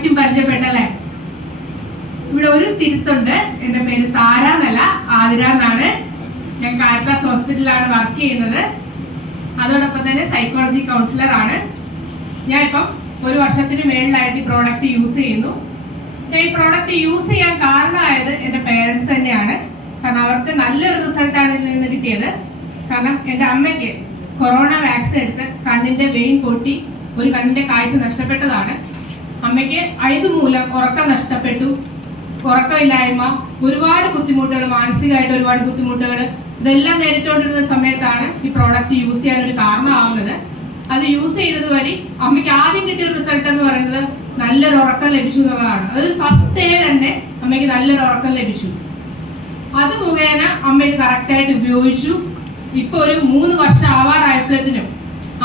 പ്രോഡക്റ്റും പരിചയപ്പെട്ടല്ലേ. ഇവിടെ ഒരു തിരുത്തുണ്ട്. എൻ്റെ പേര് താര എന്നല്ല, ആതിര എന്നാണ്. ഞാൻ കാരിത്താസ് ഹോസ്പിറ്റലിലാണ് വർക്ക് ചെയ്യുന്നത്. അതോടൊപ്പം തന്നെ സൈക്കോളജി കൗൺസിലർ ആണ്. ഞാൻ ഇപ്പം 1 വർഷത്തിന് മേളിലായിട്ട് ഈ പ്രോഡക്റ്റ് യൂസ് ചെയ്യുന്നു. ഈ പ്രോഡക്റ്റ് യൂസ് ചെയ്യാൻ കാരണമായത് എൻ്റെ പേരൻസ് തന്നെയാണ്. കാരണം അവർക്ക് നല്ലൊരു റിസൾട്ടാണ് ഇതിൽ നിന്ന് കിട്ടിയത്. കാരണം എൻ്റെ അമ്മയ്ക്ക് കൊറോണ വാക്സിൻ എടുത്ത് കണ്ണിൻ്റെ വെയിൻ പൊട്ടി ഒരു കണ്ണിൻ്റെ കാഴ്ച നഷ്ടപ്പെട്ടതാണ്. അമ്മയ്ക്ക് ഇതുമൂലം ഉറക്കം നഷ്ടപ്പെട്ടു, ഉറക്കമില്ലായ്മ, ഒരുപാട് ബുദ്ധിമുട്ടുകൾ, മാനസികമായിട്ട് ഒരുപാട് ബുദ്ധിമുട്ടുകൾ, ഇതെല്ലാം നേരിട്ടുകൊണ്ടിരുന്ന സമയത്താണ് ഈ പ്രോഡക്റ്റ് യൂസ് ചെയ്യാനൊരു കാരണമാവുന്നത്. അത് യൂസ് ചെയ്തത് വഴി അമ്മയ്ക്ക് ആദ്യം കിട്ടിയ റിസൾട്ട് എന്ന് പറയുന്നത് നല്ലൊരു ഉറക്കം ലഭിച്ചു എന്നുള്ളതാണ്. അത് ഫസ്റ്റ് ഡേ തന്നെ അമ്മയ്ക്ക് നല്ലൊരു ഉറക്കം ലഭിച്ചു. അത് മുഖേന അമ്മ ഇത് കറക്റ്റായിട്ട് ഉപയോഗിച്ചു. ഇപ്പൊ ഒരു 3 വർഷം ആവാറായപ്പോഴത്തേനും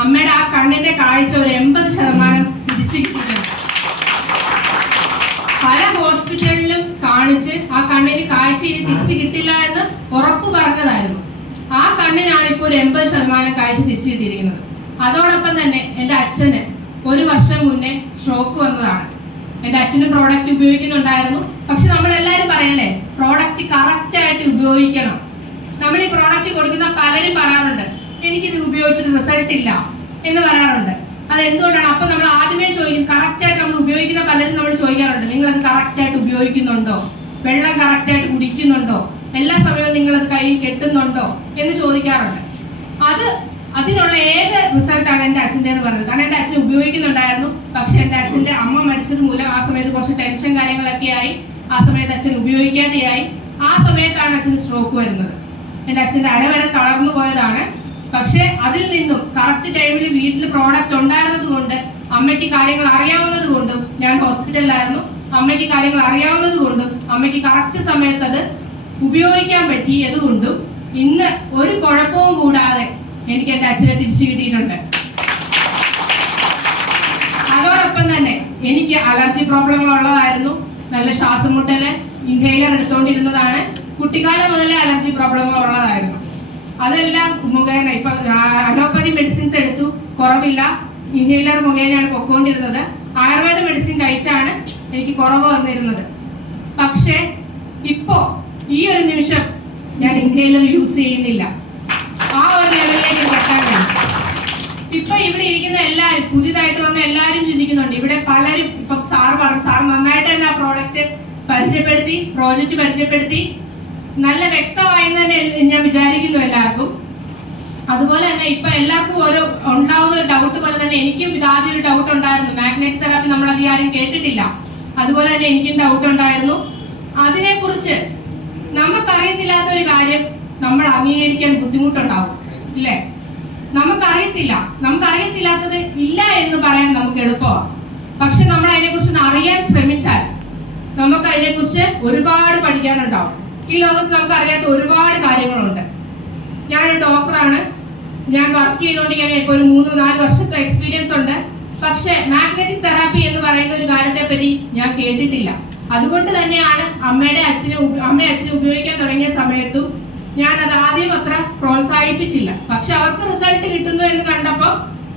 അമ്മയുടെ ആ കണ്ണിന്റെ കാഴ്ച ഒരു 80% തിരിച്ചു കിട്ടിയിട്ടുണ്ട്. പല ഹോസ്പിറ്റലിലും കാണിച്ച് ആ കണ്ണിന് കാഴ്ച ഇനി തിരിച്ചു കിട്ടില്ല എന്ന് ഉറപ്പ് പറഞ്ഞതായിരുന്നു. ആ കണ്ണിനാണ് ഇപ്പോൾ ഒരു 80% കാഴ്ച തിരിച്ചു കിട്ടിയിരിക്കുന്നത്. അതോടൊപ്പം തന്നെ എൻ്റെ അച്ഛന് 1 വർഷം മുന്നേ സ്ട്രോക്ക് വന്നതാണ്. എൻ്റെ അച്ഛനും പ്രോഡക്റ്റ് ഉപയോഗിക്കുന്നുണ്ടായിരുന്നു. പക്ഷെ നമ്മളെല്ലാവരും പറയല്ലേ, പ്രോഡക്റ്റ് കറക്റ്റായിട്ട് ഉപയോഗിക്കണം. നമ്മൾ ഈ പ്രോഡക്റ്റ് കൊടുക്കുന്ന പലരും പറയാറുണ്ട്, എനിക്കിത് ഉപയോഗിച്ചിട്ട് റിസൾട്ട് ഇല്ല എന്ന് പറയാറുണ്ട്. അത് എന്തുകൊണ്ടാണ്? അപ്പം നമ്മൾ ആദ്യമേ ചോദിക്കും, കറക്റ്റായിട്ട് നമ്മൾ ഉപയോഗിക്കുന്ന പലരും നമ്മൾ ചോദിക്കാറുണ്ട്, നിങ്ങളത് കറക്റ്റായിട്ട് ഉപയോഗിക്കുന്നുണ്ടോ, വെള്ളം കറക്റ്റായിട്ട് കുടിക്കുന്നുണ്ടോ, എല്ലാ സമയവും നിങ്ങളത് കയ്യിൽ കെട്ടുന്നുണ്ടോ എന്ന് ചോദിക്കാറുണ്ട്. അതിനുള്ള ഏത് റിസൾട്ടാണ് എൻ്റെ അച്ഛൻ്റെ എന്ന് പറയുന്നത്. കാരണം എൻ്റെ അച്ഛൻ ഉപയോഗിക്കുന്നുണ്ടായിരുന്നു. പക്ഷെ എൻ്റെ അച്ഛൻ്റെ അമ്മ മരിച്ചത് മൂലം ആ സമയത്ത് കുറച്ച് ടെൻഷൻ കാര്യങ്ങളൊക്കെ ആയി. ആ സമയത്ത് അച്ഛൻ ഉപയോഗിക്കാതെയായി. ആ സമയത്താണ് അച്ഛന് സ്ട്രോക്ക് വരുന്നത്. എൻ്റെ അച്ഛൻ്റെ അരവരെ തളർന്നു പോയതാണ്. പക്ഷെ അതിൽ നിന്നും കറക്റ്റ് ടൈമിൽ വീട്ടിൽ പ്രോഡക്റ്റ് ഉണ്ടായിരുന്നത് കൊണ്ട്, അമ്മയ്ക്ക് കാര്യങ്ങൾ അറിയാവുന്നത് കൊണ്ടും, ഞാൻ ഹോസ്പിറ്റലിലായിരുന്നു, അമ്മയ്ക്ക് കാര്യങ്ങൾ അറിയാവുന്നത് കൊണ്ടും, അമ്മയ്ക്ക് കറക്റ്റ് സമയത്ത് അത് ഉപയോഗിക്കാൻ പറ്റിയത് കൊണ്ടും ഇന്ന് ഒരു കുഴപ്പവും കൂടാതെ എനിക്ക് എൻ്റെ അച്ഛനെ തിരിച്ചു കിട്ടിയിട്ടുണ്ട്. അതോടൊപ്പം തന്നെ എനിക്ക് അലർജി പ്രോബ്ലങ്ങൾ ഉള്ളതായിരുന്നു. നല്ല ശ്വാസം മുട്ടല്, ഇൻഹേലർ എടുത്തുകൊണ്ടിരുന്നതാണ്. കുട്ടിക്കാലം മുതലേ അലർജി പ്രോബ്ലങ്ങൾ ഉള്ളതായിരുന്നു. അതെല്ലാം മുഖേന ഇപ്പൊ അലോപ്പതി മെഡിസിൻസ് എടുത്തു, കുറവില്ല. ഇൻഹേലർ മുഖേനയാണ് പൊക്കോണ്ടിരുന്നത്. ആയുർവേദ മെഡിസിൻ കഴിച്ചാണ് എനിക്ക് കുറവ് വന്നിരുന്നത്. പക്ഷെ ഇപ്പോ ഈ ഒരു നിമിഷം ഞാൻ ഇൻഹേലർ യൂസ് ചെയ്യുന്നില്ല. ആ ഒരു ലെവലിലേക്ക് എത്താൻ കഴിയും. ഇപ്പൊ ഇവിടെ ഇരിക്കുന്ന എല്ലാവരും, പുതിയതായിട്ട് വന്ന എല്ലാവരും ചിന്തിക്കുന്നുണ്ട്. ഇവിടെ പലരും ഇപ്പൊ സാറ് നന്നായിട്ട് തന്നെ ആ പ്രോഡക്റ്റ് പരിചയപ്പെടുത്തി, പ്രോജക്റ്റ് പരിചയപ്പെടുത്തി, നല്ല വ്യക്തമായി തന്നെ ഞാൻ വിചാരിക്കുന്നു എല്ലാവർക്കും. അതുപോലെ തന്നെ ഇപ്പൊ എല്ലാവർക്കും ഓരോ ഉണ്ടാവുന്ന ഒരു ഡൗട്ട് പോലെ തന്നെ എനിക്കും ഇതാദ്യം ഒരു ഡൗട്ട് ഉണ്ടായിരുന്നു. മാഗ്നറ്റിക് തെറാപ്പി നമ്മൾ അധികം ആരും കേട്ടിട്ടില്ല. അതുപോലെ തന്നെ എനിക്കും ഡൗട്ട് ഉണ്ടായിരുന്നു. അതിനെക്കുറിച്ച് നമുക്കറിയത്തില്ലാത്ത ഒരു കാര്യം നമ്മൾ അംഗീകരിക്കാൻ ബുദ്ധിമുട്ടുണ്ടാവും, ഇല്ലേ? നമുക്കറിയത്തില്ലാത്തത് ഇല്ല എന്ന് പറയാൻ നമുക്ക് എളുപ്പമാണ്. പക്ഷെ നമ്മൾ അതിനെക്കുറിച്ച് അറിയാൻ ശ്രമിച്ചാൽ നമുക്ക് അതിനെക്കുറിച്ച് ഒരുപാട് പഠിക്കാനുണ്ടാവും. ഈ ലോകത്ത് നമുക്ക് അറിയാത്ത ഒരുപാട് കാര്യങ്ങളുണ്ട്. ഞാനൊരു ഡോക്ടറാണ്. ഞാൻ വർക്ക് ചെയ്തുകൊണ്ടിരിക്കാൻ ഇപ്പോൾ ഒരു 3-4 വർഷത്തെ എക്സ്പീരിയൻസ് ഉണ്ട്. പക്ഷെ മാഗ്നറ്റിക് തെറാപ്പി എന്ന് പറയുന്ന ഒരു കാര്യത്തെ പറ്റി ഞാൻ കേട്ടിട്ടില്ല. അതുകൊണ്ട് തന്നെയാണ് അമ്മയും അച്ഛനും ഉപയോഗിക്കാൻ തുടങ്ങിയ സമയത്തും ഞാൻ അത് ആദ്യം അത്ര പ്രോത്സാഹിപ്പിച്ചില്ല. പക്ഷെ അവർക്ക് റിസൾട്ട് കിട്ടുന്നു എന്ന് കണ്ടപ്പോൾ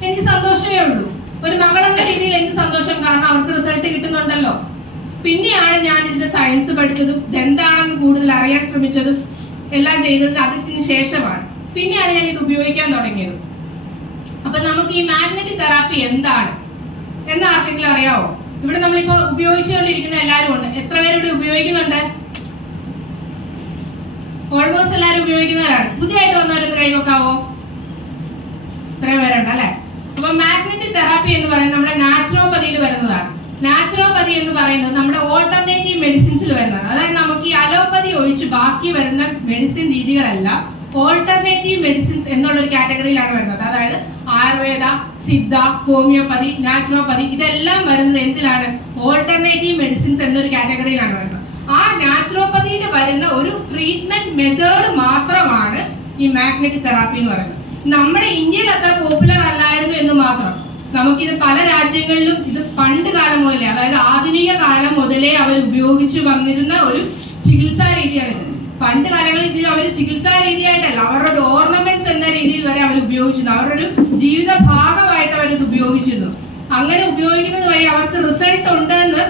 എനിക്ക് സന്തോഷമേ ഉള്ളൂ. ഒരു മകളെന്ന രീതിയിൽ എനിക്ക് സന്തോഷം, കാരണം അവർക്ക് റിസൾട്ട് കിട്ടുന്നുണ്ടല്ലോ. പിന്നെയാണ് ഞാൻ ഇതിന്റെ സയൻസ് പഠിച്ചതും ഇതെന്താണെന്ന് കൂടുതൽ അറിയാൻ ശ്രമിച്ചതും എല്ലാം ചെയ്തത് അതിന് ശേഷമാണ്. പിന്നെയാണ് ഞാൻ ഇത് ഉപയോഗിക്കാൻ തുടങ്ങിയത്. അപ്പൊ നമുക്ക് ഈ മാഗ്നറ്റിക് തെറാപ്പി എന്താണ് എന്ന് ആർക്കെങ്കിലും അറിയാവോ? ഇവിടെ നമ്മളിപ്പോ ഉപയോഗിച്ചുകൊണ്ടിരിക്കുന്ന എല്ലാവരും ഉണ്ട്. എത്ര പേര് ഇവിടെ ഉപയോഗിക്കുന്നുണ്ട്? ഓൾമോസ്റ്റ് എല്ലാവരും ഉപയോഗിക്കുന്നവരാണ്. പുതിയതായിട്ട് വന്നവരൊന്ന് കൈവെക്കാവോ? ഇത്രയും പേരുണ്ട് അല്ലെ? അപ്പൊ മാഗ്നറ്റിക് തെറാപ്പി എന്ന് പറയുന്നത് നമ്മുടെ നാച്ചുറോപ്പതിയിൽ വരുന്നതാണ്. നാച്ചുറോപ്പതി എന്ന് പറയുന്നത് നമ്മുടെ ഓൾട്ടർനേറ്റീവ് മെഡിസിൻസിൽ വരുന്നതാണ്. അതായത് നമുക്ക് ഈ അലോപ്പതി ഒഴിച്ച് ബാക്കി വരുന്ന മെഡിസിൻ രീതികളെല്ലാം ഓൾട്ടർനേറ്റീവ് മെഡിസിൻസ് എന്നുള്ള ഒരു കാറ്റഗറിയിലാണ് വരുന്നത്. അതായത് ആയുർവേദ, സിദ്ധ, ഹോമിയോപ്പതി, നാച്ചുറോപ്പതി ഇതെല്ലാം വരുന്നത് എന്തിലാണ്? ഓൾട്ടർനേറ്റീവ് മെഡിസിൻസ് എന്നൊരു കാറ്റഗറിയിലാണ് വരുന്നത്. ആ നാച്ചുറോപ്പതിയിൽ വരുന്ന ഒരു ട്രീറ്റ്മെന്റ് മെത്തേഡ് മാത്രമാണ് ഈ മാഗ്നറ്റിക് തെറാപ്പി എന്ന് പറയുന്നത്. നമ്മുടെ ഇന്ത്യയിൽ അത്ര പോപ്പുലർ അല്ലായിരുന്നു എന്ന് മാത്രം. നമുക്കിത് പല രാജ്യങ്ങളിലും ഇത് പണ്ട് കാലം മുതലേ, അതായത് ആധുനിക കാലം മുതലേ അവർ ഉപയോഗിച്ചു വന്നിരുന്ന ഒരു ചികിത്സാ രീതിയാണിത്. പണ്ട് കാലങ്ങളിൽ ഇത് അവർ ചികിത്സാ രീതിയായിട്ടല്ല, അവരുടെ ഒരു ഓർണമെന്റ്സ് എന്ന രീതിയിൽ വരെ അവർ ഉപയോഗിച്ചിരുന്നു. അവരുടെ ഒരു ജീവിത ഭാഗമായിട്ട് അവരിത് ഉപയോഗിച്ചിരുന്നു. അങ്ങനെ ഉപയോഗിക്കുന്നത് വഴി അവർക്ക് റിസൾട്ട് ഉണ്ടെന്ന്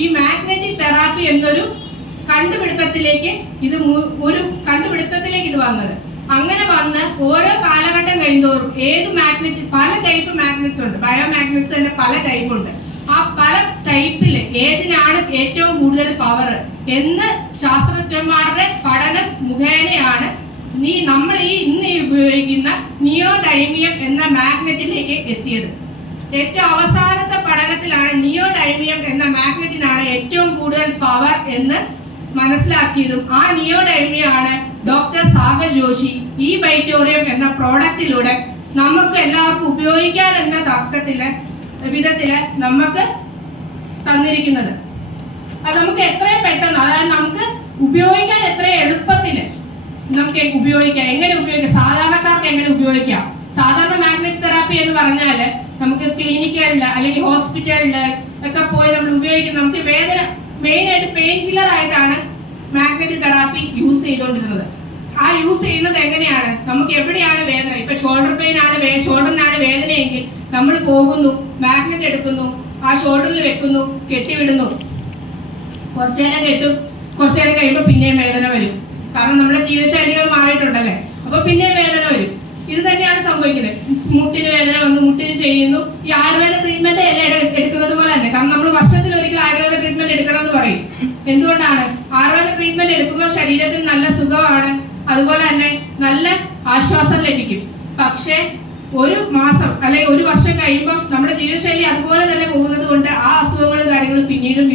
ഈ മാഗ്നറ്റിക് തെറാപ്പി എന്നൊരു കണ്ടുപിടുത്തത്തിലേക്ക് ഇത് വന്നത്. അങ്ങനെ വന്ന് ഓരോ കാലഘട്ടം കഴിയുന്തോറും ഏത് മാഗ്നറ്റ്, പല ടൈപ്പ് മാഗ്നറ്റ്സ് ഉണ്ട്, ബയോമാഗ്നറ്റ്സ് തന്നെ പല ടൈപ്പ് ഉണ്ട്. ആ പല ടൈപ്പിൽ ഏതിനാണ് ഏറ്റവും കൂടുതൽ പവർ എന്ന് ശാസ്ത്രജ്ഞന്മാരുടെ പഠനം മുഖേനയാണ് നമ്മൾ ഇന്ന് ഉപയോഗിക്കുന്ന നിയോഡൈമിയം എന്ന മാഗ്നറ്റിലേക്ക് എത്തിയത്. ഏറ്റവും അവസാനത്തെ പഠനത്തിലാണ് നിയോഡൈമിയം എന്ന മാഗ്നറ്റിനാണ് ഏറ്റവും കൂടുതൽ പവർ എന്ന് മനസ്സിലാക്കിയതും. ആ നിയോഡൈമിയം ആണ് ഡോക്ടർ സാഗർ ജോഷി ഈ ബൈറ്റോറിയം എന്ന പ്രോഡക്റ്റിലൂടെ നമുക്ക് എല്ലാവർക്കും ഉപയോഗിക്കാൻ എന്ന വിധത്തില് നമുക്ക് തന്നിരിക്കുന്നത്. അത് നമുക്ക് എത്രയും പെട്ടെന്ന്, അതായത് നമുക്ക് ഉപയോഗിക്കാൻ എത്ര എളുപ്പത്തിൽ നമുക്ക് ഉപയോഗിക്കാം. എങ്ങനെ ഉപയോഗിക്കാം, സാധാരണക്കാർക്ക് എങ്ങനെ ഉപയോഗിക്കാം. സാധാരണ മാഗ്നറ്റിക് തെറാപ്പി എന്ന് പറഞ്ഞാൽ നമുക്ക് ക്ലിനിക്കുകളിൽ അല്ലെങ്കിൽ ഹോസ്പിറ്റലിൽ ഒക്കെ പോയി നമ്മൾ ഉപയോഗിക്കുന്നത്. നമുക്ക് വേദന, മെയിനായിട്ട് പെയിൻ കില്ലർ ആയിട്ടാണ് മാഗ്നറ്റിക് തെറാപ്പി യൂസ് ചെയ്തുകൊണ്ടിരുന്നത്. ആ യൂസ് ചെയ്യുന്നത് എങ്ങനെയാണ്, നമുക്ക് എവിടെയാണ് വേദന, ഇപ്പൊ ഷോൾഡറിനാണ് വേദനയെങ്കിൽ നമ്മൾ പോകുന്നു, മാഗ്നറ്റ് എടുക്കുന്നു, ആ ഷോൾഡറിൽ വെക്കുന്നു, കെട്ടിവിടുന്നു, കുറച്ചു നേരം കെട്ടും, കുറച്ചു നേരം കഴിയുമ്പോൾ പിന്നെയും വേദന വരും. കാരണം നമ്മുടെ ജീവിതശൈലികൾ മാറിയിട്ടുണ്ടല്ലേ, അപ്പൊ പിന്നെയും വേദന വരും. ഇത് തന്നെയാണ് സംഭവിക്കുന്നത്. മുട്ടിന് വേദന വന്നു, മുട്ടിന് ചെയ്യുന്നു. ഈ ആയുർവേദ ട്രീറ്റ്മെന്റ് എല്ലാം എടുക്കുന്നത് പോലെ തന്നെ, കാരണം നമ്മൾ വർഷത്തിൽ ഒരിക്കൽ ആയുർവേദ ട്രീറ്റ്മെന്റ് എടുക്കണം എന്ന് പറയും. എന്തുകൊണ്ടാണ്? ആയുർവേദ ട്രീറ്റ്മെന്റ് എടുക്കുമ്പോൾ ശരീരത്തിന് നല്ല സുഖമാണ്, അതുപോലെ തന്നെ നല്ല ആശ്വാസം ലഭിക്കും. പക്ഷേ ഒരു മാസം അല്ലെങ്കിൽ ഒരു വർഷം കഴിയുമ്പോൾ നമ്മുടെ ജീവിതശൈലി അതുപോലെ തന്നെ പോകുന്നത് കൊണ്ട് ആ അസുഖങ്ങളും കാര്യങ്ങളും പിന്നീടും